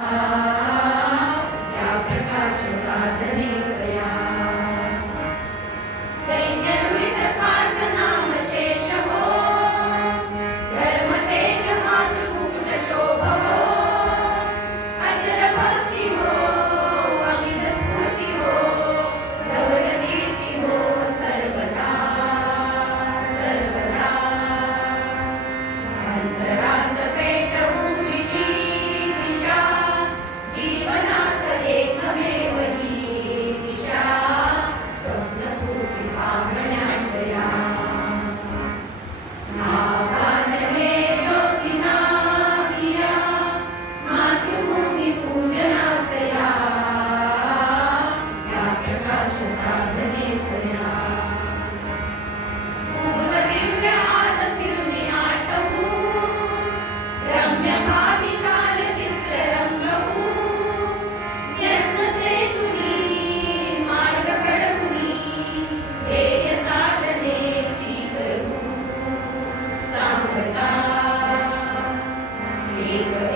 Amen. एक